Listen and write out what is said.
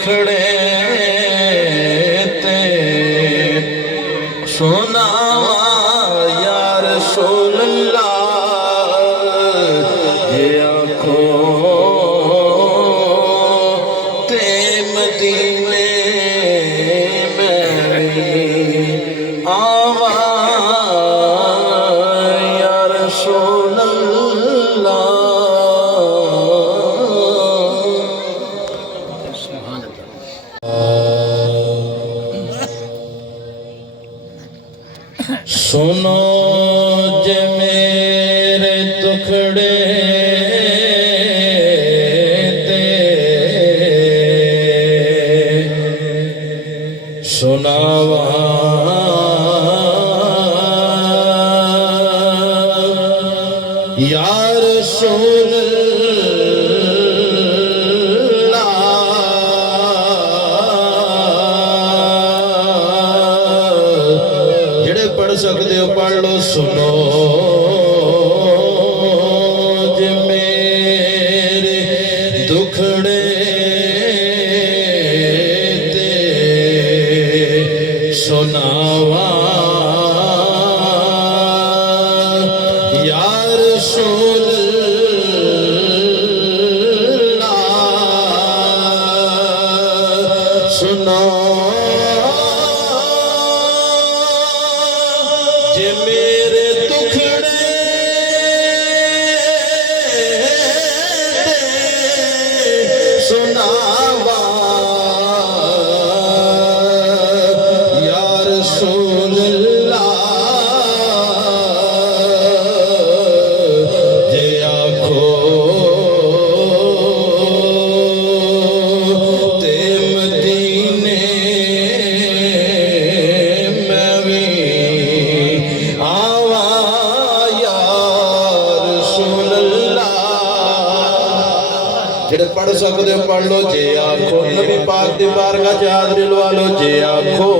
दुखड़े ते सुनावा या रसूल अल्लाह ये आँखों ते मदीने में आवा या रसूल अल्लाह। सुनो जे मेरे दुखड़े ते सुनावा या रसूल पढ़ सकते हो पढ़ लो। सुनो जे मेरे दुखड़े ते सुनावा या रसूल अल्लाह। सुनो जे मेरे दुखड़े सुनावा या रसूल अल्लाह। जे आँखों ते मदीने में भी आवा या रसूल अल्लाह। जेड़े पढ़ सकते हो पढ़ लो। जे आँखों नबी पाक दी बारगाह च हाज़री लवा लो। जे आँखों